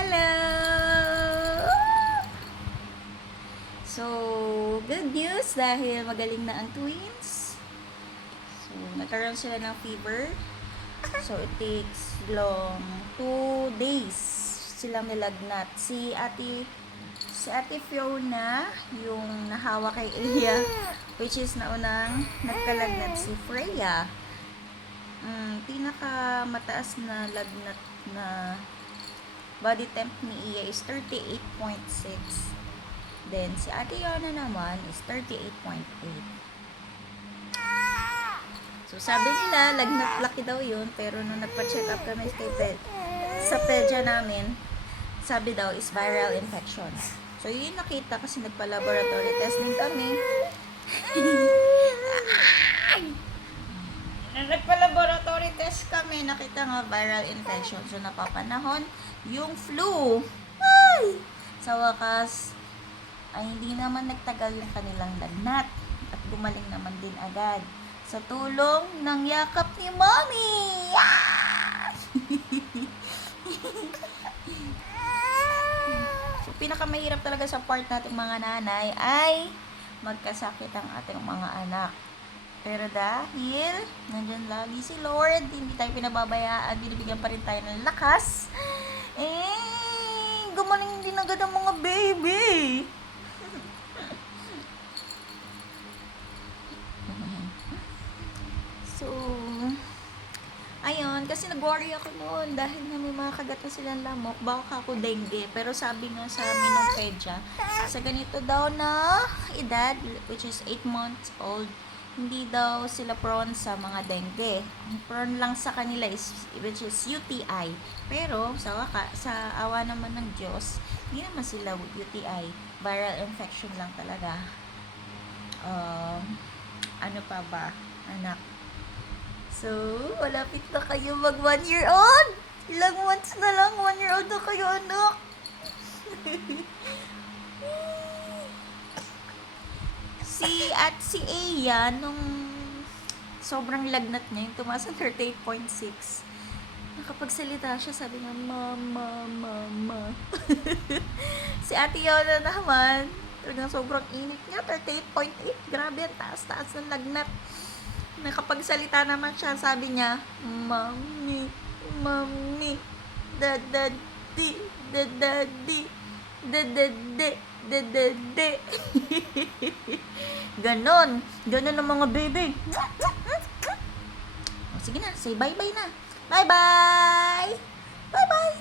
Hello! So, good news dahil magaling na ang twins. So, nagkaroon sila ng fever. So, it takes long 2 days silang nilagnat. Si Ate Fiona, yung nahawa kay Elia, which is naunang nagkalagnat si Freya. Pinaka mataas na lagnat na body temp ni Iya is 38.6. Then, si Ate Yona naman is 38.8. So, sabi nila, lagnat laki daw yun. Pero nung nagpa-check up kami sa pedya namin, sabi daw is viral infection. So, yun nakita kasi nagpa-laboratory testing kami. Nagpa-laboratory test kami, nakita nga viral infection. So, napapanahon yung flu. Ay! Sa wakas, ay hindi naman nagtagal yung kanilang lagnat at gumaling naman din agad sa tulong ng yakap ni Mommy. So, pinakamahirap talaga sa part nating mga nanay ay magkasakit ang ating mga anak. Pero dahil nandyan lagi si Lord, hindi tayo pinababayaan, binibigyan pa rin tayo ng lakas, gumaling din agad ang mga baby. So, ayun, kasi nag-worry ako noon dahil na may mga kagat na silang lamok, baka ako dengue. Pero sabi nga sa amin ng pedya, sa ganito daw na edad, which is 8 months old, hindi daw sila prone sa mga dengue. Ang prone lang sa kanila is, which is UTI. Pero sa awa naman ng Diyos, hindi naman sila UTI. Viral infection lang talaga. Ano pa ba, anak? So, malapit na kayo mag 1 year old. Ilang months na lang, 1 year old na kayo, anak. Si Aya, nung sobrang lagnat niya, yung tumaas ng 38.6, nakapagsalita siya, sabi niya, mama. Si Ate Yona naman, talagang sobrang init niya, 38.8, grabe, ang taas-taas ng lagnat. Nakapagsalita naman siya, sabi niya, Mommy, daddy. Ganon ang mga baby. Sige na, say bye-bye na. Bye-bye! Bye-bye!